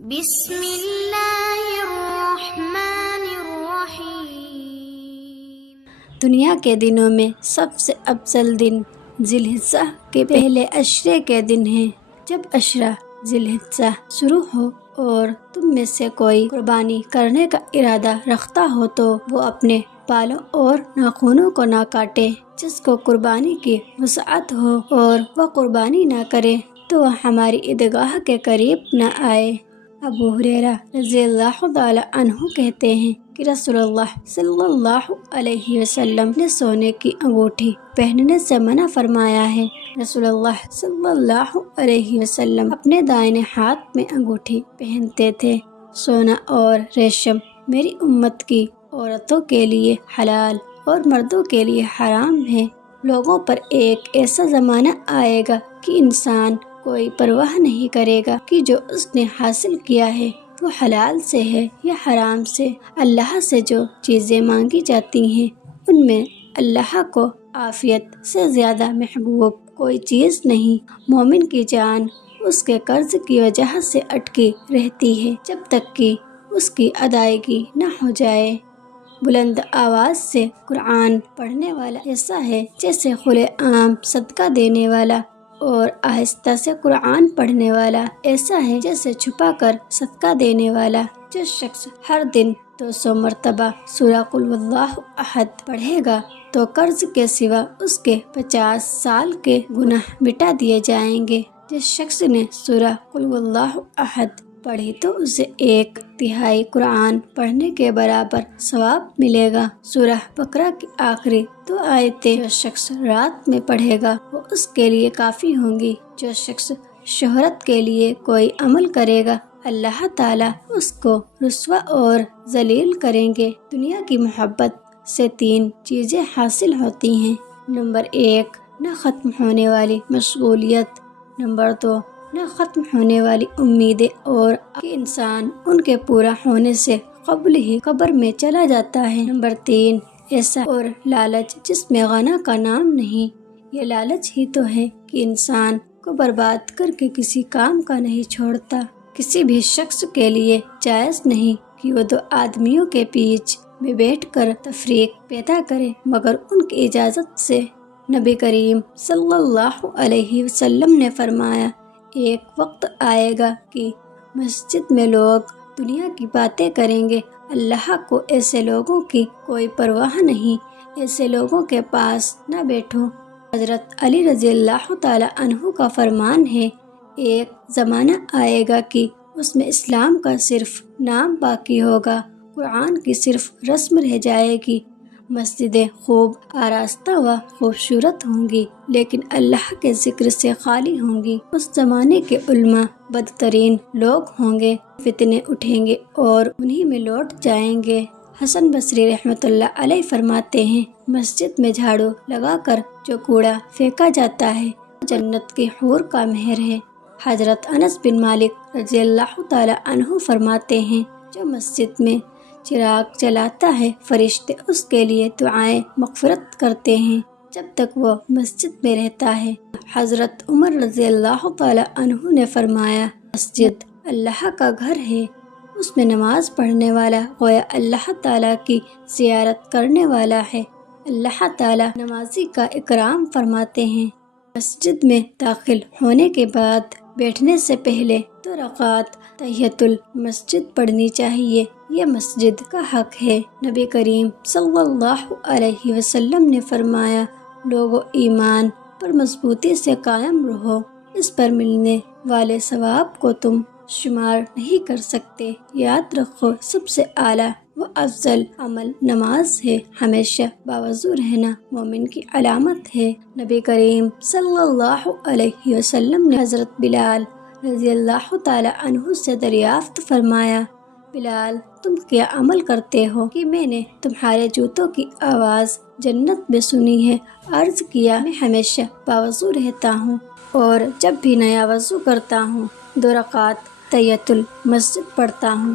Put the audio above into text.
بسم اللہ الرحمن الرحیم۔ دنیا کے دنوں میں سب سے افضل دن ذی الحجہ کے پہلے عشرے کے دن ہیں۔ جب عشرہ ذی الحجہ شروع ہو اور تم میں سے کوئی قربانی کرنے کا ارادہ رکھتا ہو تو وہ اپنے بالوں اور ناخنوں کو نہ کاٹے۔ جس کو قربانی کی وسعت ہو اور وہ قربانی نہ کرے تو وہ ہماری عیدگاہ کے قریب نہ آئے۔ ابو ہریرہ رضی اللہ تعالی عنہ کہتے ہیں کہ رسول اللہ صلی اللہ علیہ وسلم نے سونے کی انگوٹھی پہننے سے منع فرمایا ہے۔ رسول اللہ صلی اللہ علیہ وسلم اپنے دائیں ہاتھ میں انگوٹھی پہنتے تھے۔ سونا اور ریشم میری امت کی عورتوں کے لیے حلال اور مردوں کے لیے حرام ہے۔ لوگوں پر ایک ایسا زمانہ آئے گا کہ انسان کوئی پرواہ نہیں کرے گا کہ جو اس نے حاصل کیا ہے وہ حلال سے ہے یا حرام سے۔ اللہ سے جو چیزیں مانگی جاتی ہیں ان میں اللہ کو عافیت سے زیادہ محبوب کوئی چیز نہیں۔ مومن کی جان اس کے قرض کی وجہ سے اٹکی رہتی ہے جب تک کہ اس کی ادائیگی نہ ہو جائے۔ بلند آواز سے قرآن پڑھنے والا ایسا ہے جیسے کھلے عام صدقہ دینے والا، اور آہستہ سے قرآن پڑھنے والا ایسا ہے جیسے چھپا کر صدقہ دینے والا۔ جو شخص ہر دن 200 مرتبہ سورہ قل هو اللہ احد پڑھے گا تو قرض کے سوا اس کے 50 سال کے گناہ مٹا دیے جائیں گے۔ جس شخص نے سورہ قل هو اللہ احد پڑھی تو اسے 1/3 قرآن پڑھنے کے برابر ثواب ملے گا۔ سورہ بقرہ کی آخری 2 آیتیں جو شخص رات میں پڑھے گا وہ اس کے لیے کافی ہوں گی۔ جو شخص شہرت کے لیے کوئی عمل کرے گا اللہ تعالیٰ اس کو رسوا اور ذلیل کریں گے۔ دنیا کی محبت سے 3 چیزیں حاصل ہوتی ہیں۔ نمبر 1 نہ ختم ہونے والی مشغولیت، نمبر 2 نہ ختم ہونے والی امیدیں اور کہ انسان ان کے پورا ہونے سے قبل ہی قبر میں چلا جاتا ہے، نمبر 3 ایسا اور لالچ جس میں غنا کا نام نہیں۔ یہ لالچ ہی تو ہے کہ انسان کو برباد کر کے کسی کام کا نہیں چھوڑتا۔ کسی بھی شخص کے لیے جائز نہیں کہ وہ 2 آدمیوں کے بیچ میں بیٹھ کر تفریق پیدا کرے مگر ان کی اجازت سے۔ نبی کریم صلی اللہ علیہ وسلم نے فرمایا ایک وقت آئے گا کہ مسجد میں لوگ دنیا کی باتیں کریں گے، اللہ کو ایسے لوگوں کی کوئی پرواہ نہیں، ایسے لوگوں کے پاس نہ بیٹھو۔ حضرت علی رضی اللہ تعالی عنہ کا فرمان ہے ایک زمانہ آئے گا کہ اس میں اسلام کا صرف نام باقی ہوگا، قرآن کی صرف رسم رہ جائے گی، مسجدیں خوب آراستہ و خوبصورت ہوں گی لیکن اللہ کے ذکر سے خالی ہوں گی۔ اس زمانے کے علماء بدترین لوگ ہوں گے، فتنے اٹھیں گے اور انہی میں لوٹ جائیں گے۔ حسن بصری رحمۃ اللہ علیہ فرماتے ہیں مسجد میں جھاڑو لگا کر جو کوڑا پھینکا جاتا ہے جنت کی حور کا مہر ہے۔ حضرت انس بن مالک رضی اللہ تعالی عنہ فرماتے ہیں جو مسجد میں چراغ جلاتا ہے فرشتے اس کے لیے دعائیں مغفرت کرتے ہیں جب تک وہ مسجد میں رہتا ہے۔ حضرت عمر رضی اللہ تعالی عنہ نے فرمایا مسجد اللہ کا گھر ہے، اس میں نماز پڑھنے والا گویا اللہ تعالیٰ کی زیارت کرنے والا ہے۔ اللہ تعالیٰ نمازی کا اکرام فرماتے ہیں۔ مسجد میں داخل ہونے کے بعد بیٹھنے سے پہلے 2 رکعت تحیۃ المسجد پڑھنی چاہیے، یہ مسجد کا حق ہے۔ نبی کریم صلی اللہ علیہ وسلم نے فرمایا لوگو ایمان پر مضبوطی سے قائم رہو، اس پر ملنے والے ثواب کو تم شمار نہیں کر سکتے۔ یاد رکھو سب سے اعلیٰ و افضل عمل نماز ہے، ہمیشہ باوضو رہنا مومن کی علامت ہے۔ نبی کریم صلی اللہ علیہ وسلم نے حضرت بلال رضی اللہ تعالی عنہ سے دریافت فرمایا بلال تم کیا عمل کرتے ہو کہ میں نے تمہارے جوتوں کی آواز جنت میں سنی ہے؟ عرض کیا میں ہمیشہ باوضو رہتا ہوں اور جب بھی نیا وضو کرتا ہوں 2 رکعت تحیۃ المسجد پڑھتا ہوں۔